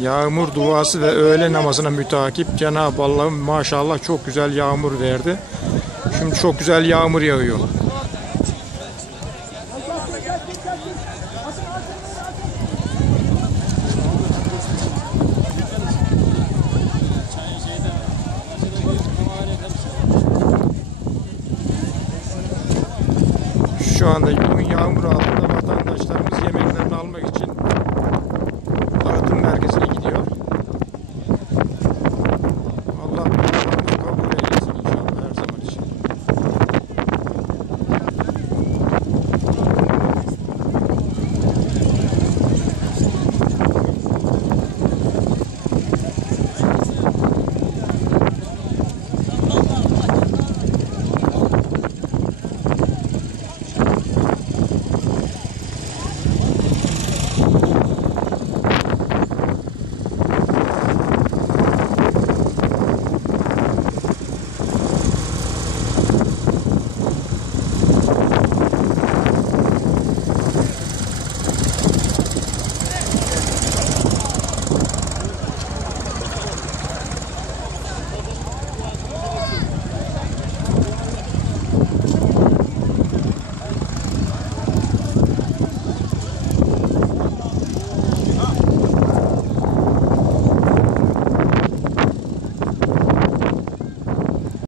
Yağmur duası ve öğle namazına mütakip Cenab-ı Allah maşallah çok güzel yağmur verdi. Şimdi çok güzel yağmur yağıyor. Şu anda yoğun yağmur altında vatandaşlarımız yemeklerini almak için